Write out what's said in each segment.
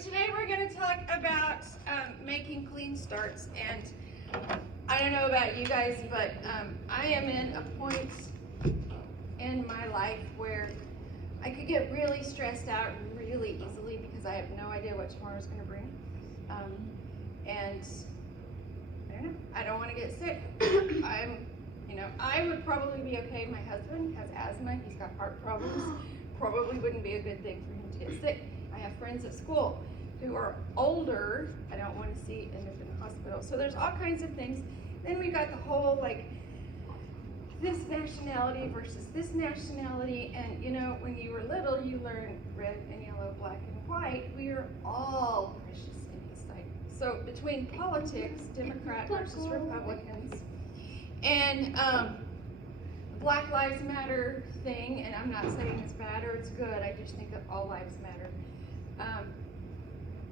today we're going to talk about making clean starts, and I don't know about you guys, but I am in a point in my life where I could get really stressed out really easily because I have no idea what tomorrow's going to bring, and I don't know, I don't want to get sick. I would probably be okay. My husband has asthma, he's got heart problems, probably wouldn't be a good thing for him to get sick. I have friends at school who are older, I don't want to see end up in the hospital. So there's all kinds of things. Then we got the whole this nationality versus this nationality, and when you were little you learned red and yellow, black and white. We are all precious in his sight. So between politics, Democrat versus Republicans, and Black Lives Matter thing, and I'm not saying it's bad or it's good, I just think that all lives matter.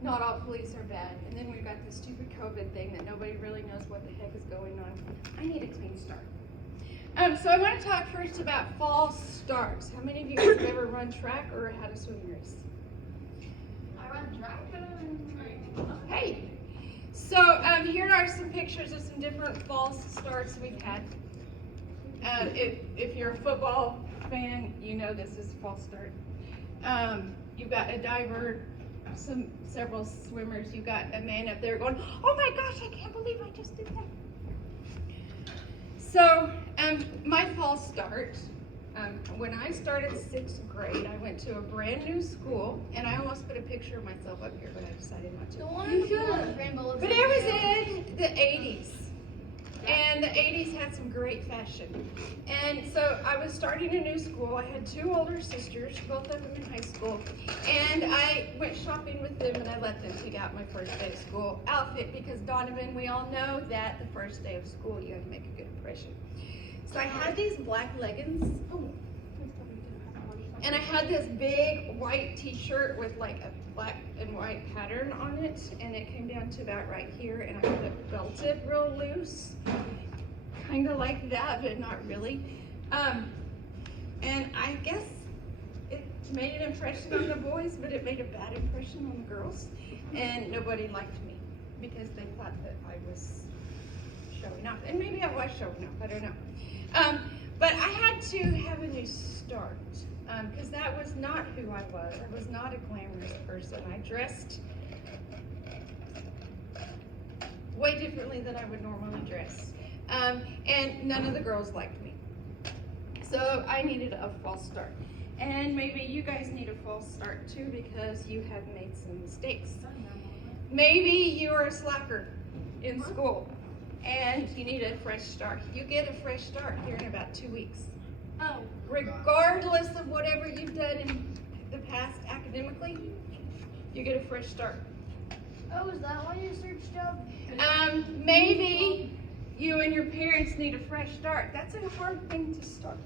Not all police are bad. And then we've got this stupid COVID thing that nobody really knows what the heck is going on. I need a clean start. So I want to talk first about false starts. How many of you guys have ever run track or had a swim race? I run track. Hey! So here are some pictures of some different false starts we've had. If you're a football fan, you know this is a false start. You've got a diver, several swimmers. You've got a man up there going, "Oh my gosh, I can't believe I just did that." So my false start, when I started 6th grade, I went to a brand new school, and I almost put a picture of myself up here, but I decided not to. The one with the rainbow. But it was in the 80s. And the 80s had some great fashion. And so I was starting a new school. I had 2 older sisters, both of them in high school. And I went shopping with them, and I let them pick out my first day of school outfit because, Donovan, we all know that the first day of school you have to make a good impression. So I had these black leggings. And I had this big white t-shirt with a black and white pattern on it, and it came down to about right here, and I had it belted real loose, kind of like that, but not really. And I guess it made an impression on the boys, but it made a bad impression on the girls, and nobody liked me because they thought that I was showing off, and maybe I was showing off, I don't know. But I had to have a new start. Because that was not who I was. I was not a glamorous person. I dressed way differently than I would normally dress. And none of the girls liked me. So I needed a false start. And maybe you guys need a false start too because you have made some mistakes. Maybe you are a slacker in school and you need a fresh start. You get a fresh start here in about 2 weeks. Oh. Regardless of whatever you've done in the past academically, you get a fresh start. Oh, is that why you searched up? Maybe you and your parents need a fresh start. That's a hard thing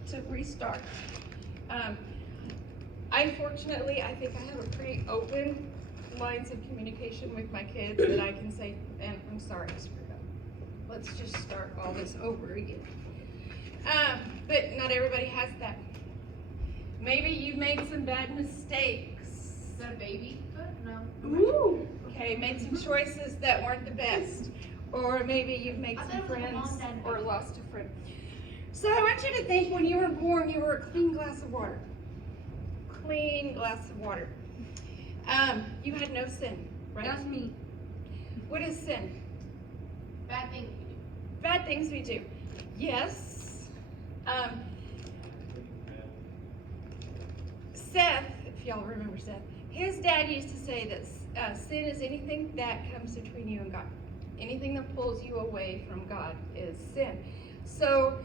to restart. Fortunately, I think I have a pretty open lines of communication with my kids that I can say, "Man, I'm sorry I screwed up. Let's just start all this over again." But not everybody has that. Maybe you've made some bad mistakes. Is that a baby? No. Ooh. Okay, made some choices that weren't the best. Or maybe you've made some friends or lost a friend. So I want you to think when you were born, you were a clean glass of water. Clean glass of water. You had no sin, right? That's me. What is sin? Bad things we do. Bad things we do. Yes. Seth, if y'all remember Seth, his dad used to say that sin is anything that comes between you and God. Anything that pulls you away from God is sin. So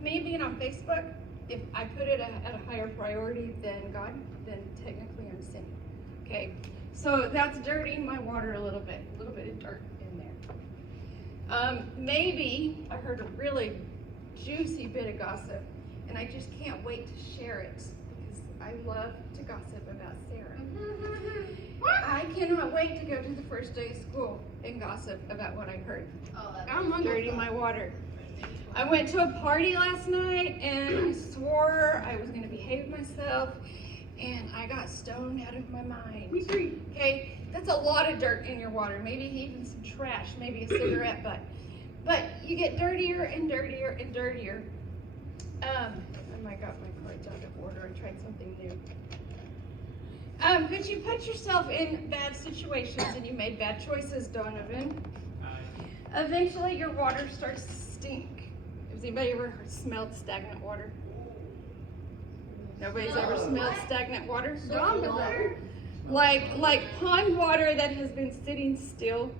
me being on Facebook, if I put it at a higher priority than God, then technically I'm sinning. Okay, so that's dirtying my water a little bit of dirt in there. Maybe I heard a really juicy bit of gossip, and I just can't wait to share it because I love to gossip about Sarah. I cannot wait to go to the first day of school and gossip about what I heard. Oh, that's I'm dirtying my water. I went to a party last night and I swore I was going to behave myself, and I got stoned out of my mind. Me too. Okay, that's a lot of dirt in your water. Maybe even some trash, maybe a cigarette butt. But you get dirtier and dirtier and dirtier. Oh my God, my cards out of order. I tried something new. But you put yourself in bad situations and you made bad choices, Donovan. Eventually your water starts to stink. Has anybody ever smelled stagnant water? Nobody's ever smelled stagnant water? Like pond water that has been sitting still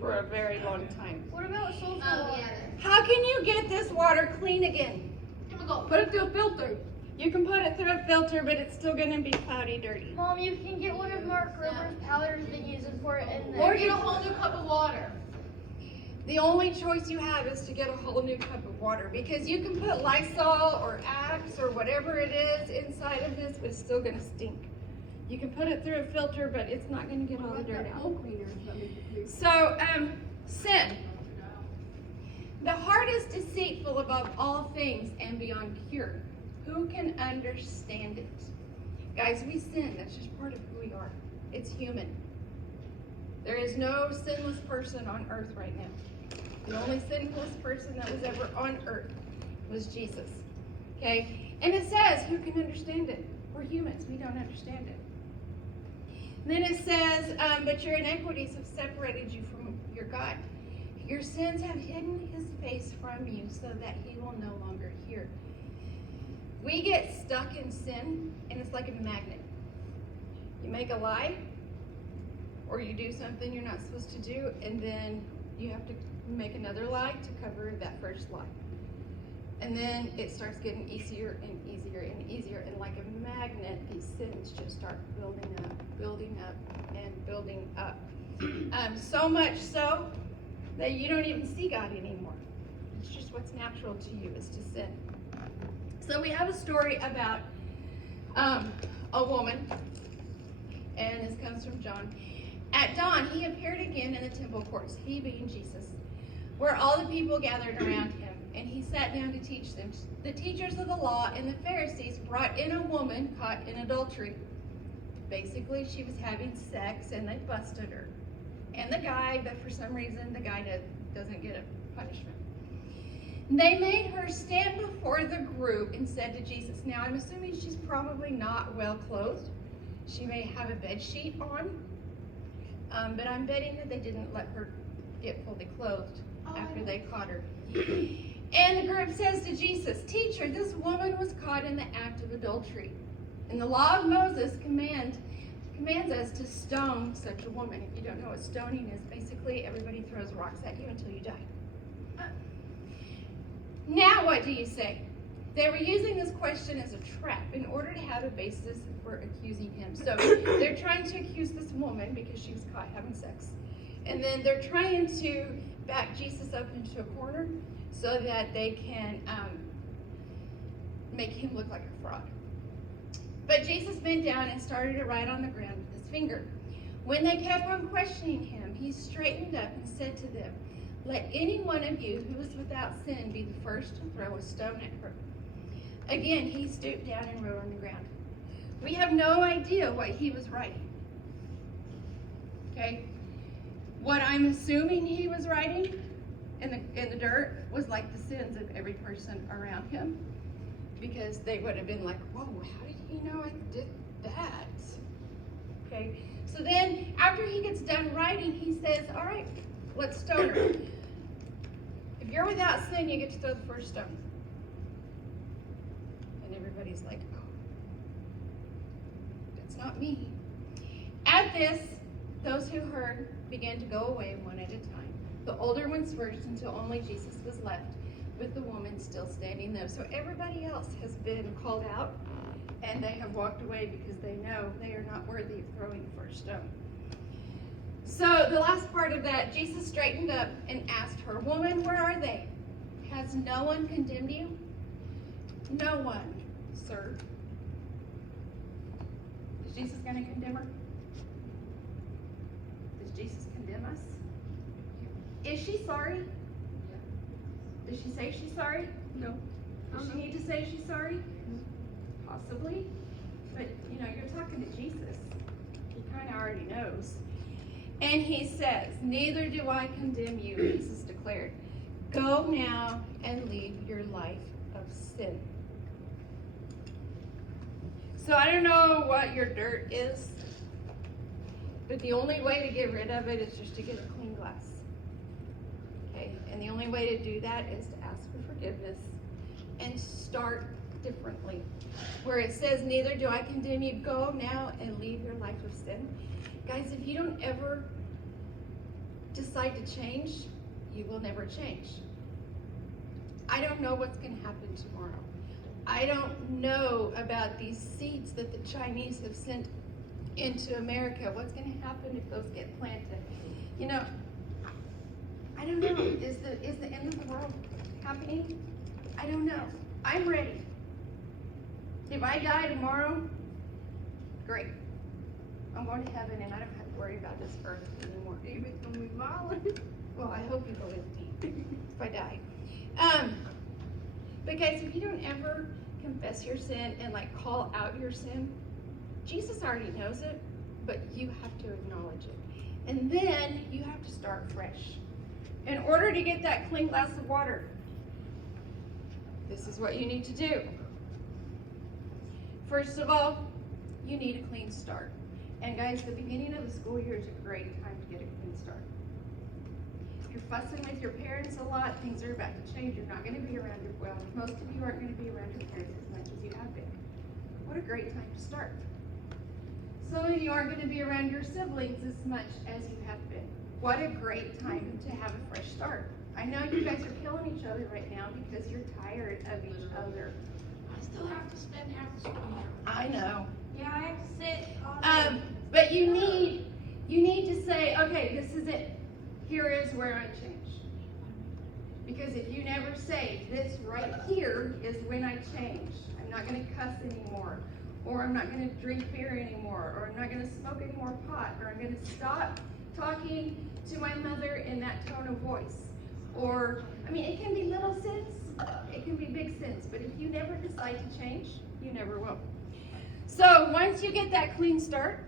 for a very long time. What about sulfur water? How can you get this water clean again? Chemical. Put it through a filter. You can put it through a filter, but it's still gonna be cloudy, dirty. Mom, you can get one of Mark Rivers powders and use it for it in there. Or get a whole new cup of water. The only choice you have is to get a whole new cup of water, because you can put Lysol or Axe or whatever it is inside of this, but it's still gonna stink. You can put it through a filter, but it's not gonna get all the dirt out. So, sin. The heart is deceitful above all things and beyond cure. Who can understand it? Guys, we sin. That's just part of who we are. It's human. There is no sinless person on earth right now. The only sinless person that was ever on earth was Jesus. Okay? And it says, who can understand it? We're humans. We don't understand it. Then it says, but your iniquities have separated you from your God. Your sins have hidden his face from you so that he will no longer hear. We get stuck in sin, and it's like a magnet. You make a lie, or you do something you're not supposed to do, and then you have to make another lie to cover that first lie. And then it starts getting easier and easier and easier, and like a magnet, these sins just start building up, and building up. So much so that you don't even see God anymore. It's just what's natural to you is to sin. So we have a story about a woman, and this comes from John. At dawn, he appeared again in the temple courts, he being Jesus, where all the people gathered around him, and he sat down to teach them. The teachers of the law and the Pharisees brought in a woman caught in adultery. Basically, she was having sex, and they busted her. And the guy, but for some reason, the guy doesn't get a punishment. They made her stand before the group and said to Jesus, now I'm assuming she's probably not well clothed. She may have a bed sheet on, but I'm betting that they didn't let her get fully clothed after they caught her. And the group says to Jesus, teacher, this woman was caught in the act of adultery. And the law of Moses commands us to stone such a woman. If you don't know what stoning is, basically everybody throws rocks at you until you die. Now what do you say? They were using this question as a trap in order to have a basis for accusing him. So they're trying to accuse this woman because she was caught having sex. And then they're trying to back Jesus up into a corner so that they can make him look like a fraud. But Jesus bent down and started to write on the ground with his finger. When they kept on questioning him, he straightened up and said to them, let any one of you who is without sin be the first to throw a stone at her. Again, he stooped down and wrote on the ground. We have no idea what he was writing. Okay? What I'm assuming he was writing in the dirt was like the sins of every person around him, because they would have been like, whoa, how did he know I did that? Okay? So then, after he gets done writing, he says, all right, let's stone her. If you're without sin, you get to throw the first stone. And everybody's like, oh, that's not me. At this, those who heard began to go away one at a time. The older ones first, until only Jesus was left, with the woman still standing there. So everybody else has been called out, and they have walked away because they know they are not worthy of throwing the first stone. So the last part of that, Jesus straightened up and asked her, woman, where are they? Has no one condemned you? No one, sir. Is Jesus going to condemn her? Does Jesus condemn us? Is she sorry? Does she say she's sorry? No. Does she need to say she's sorry? Possibly. but you're talking to Jesus. He kind of already knows. And he says, neither do I condemn you, Jesus declared. Go now and lead your life of sin. So I don't know what your dirt is, but the only way to get rid of it is just to get a clean glass. Okay? And the only way to do that is to ask for forgiveness and start differently. Where it says, neither do I condemn you, go now and leave your life of sin. Guys, if you don't ever decide to change, you will never change. I don't know what's going to happen tomorrow. I don't know about these seeds that the Chinese have sent into America. What's going to happen if those get planted? I don't know. Is the end of the world happening? I don't know. I'm ready. If I die tomorrow, great. I'm going to heaven and I don't have to worry about this earth anymore. David's gonna be violent. Well, I hope you go with me if I die. But guys, if you don't ever confess your sin and call out your sin, Jesus already knows it, but you have to acknowledge it. And then you have to start fresh. In order to get that clean glass of water, this is what you need to do. First of all, you need a clean start. And guys, the beginning of the school year is a great time to get a clean start. If you're fussing with your parents a lot, things are about to change. You're not going to be around most of you aren't going to be around your parents as much as you have been. What a great time to start. Some of you aren't going to be around your siblings as much as you have been. What a great time to have a fresh start. I know you guys are killing each other right now because you're tired of each other. I still have to spend half the school year. I know. Yeah, I have to sit all day. But you need to say, okay, this is it. Here is where I change. Because if you never say, this right here is when I change. I'm not going to cuss anymore. Or I'm not going to drink beer anymore. Or I'm not going to smoke any more pot. Or I'm going to stop talking to my mother in that tone of voice. Or, it can be little sins. It can be big sins. But if you never decide to change, you never will. So once you get that clean start,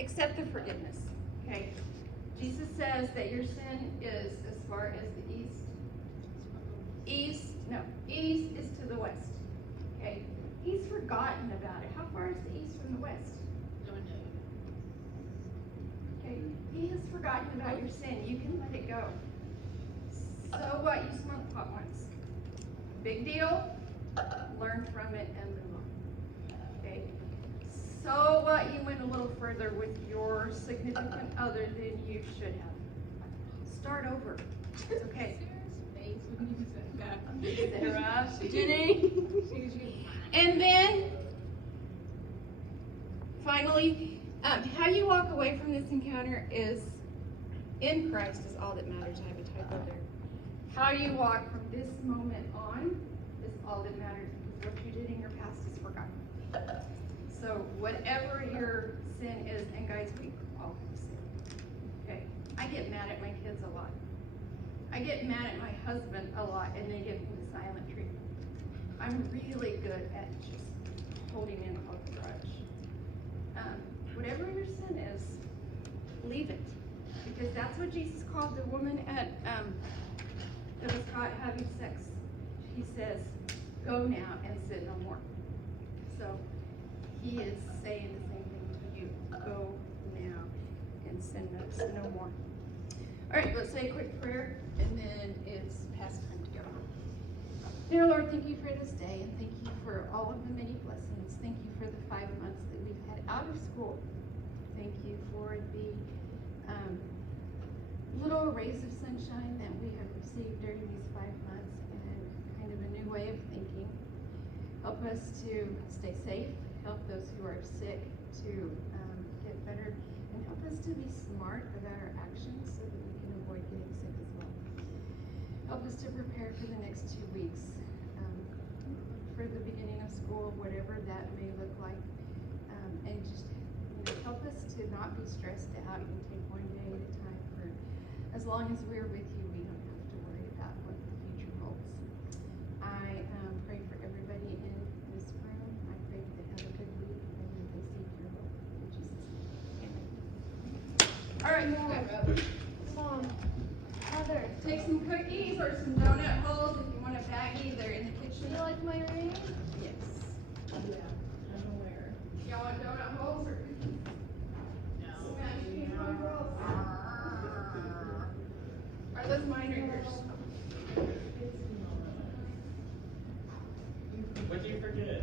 accept the forgiveness, okay? Jesus says that your sin is as far as the east is to the west, okay? He's forgotten about it. How far is the east from the west? Okay, he has forgotten about your sin. You can let it go. So what? You smoked pot once. Big deal. Learn from it and move on. Okay? So what? You went a little further with your significant other than you should have. Start over. It's okay. Sarah, Jenny. And then, finally, how you walk away from this encounter is in Christ is all that matters. I have a typo there. How you walk from this moment on is all that matters because what you did in your past is forgotten. So whatever your sin is, and guys, we all have sin. Okay? I get mad at my kids a lot. I get mad at my husband a lot, and they give me the silent treatment. I'm really good at just holding in a grudge. Whatever your sin is, leave it. Because that's what Jesus called the woman at that was caught having sex. He says, go now and sin no more. So he is saying the same thing to you. Go now and sin no more. All right, let's say a quick prayer, and then it's past time to go. Dear Lord, thank you for this day, and thank you for all of the many blessings. Thank you for the 5 months that we've had out of school. Thank you for the little rays of sunshine that we have received during these 5 months, and kind of a new way of thinking. Help us to stay safe. Help those who are sick to get better, and help us to be smart about our actions so that we can avoid getting sick as well. Help us to prepare for the next 2 weeks, for the beginning of school, whatever that may look like, and just help us to not be stressed out and take one day at a time. For as long as we're with you, we don't have to worry about what the future holds. I pray for everybody in this room. I Alright, Mom. Mother. take some cookies or some donut holes if you want a baggie, they're in the Do kitchen. you like my ring? Yes. Yeah, I'm aware. Y'all want donut holes or cookies? No. Smash peanut rolls. Are those mine or yours? What'd you forget?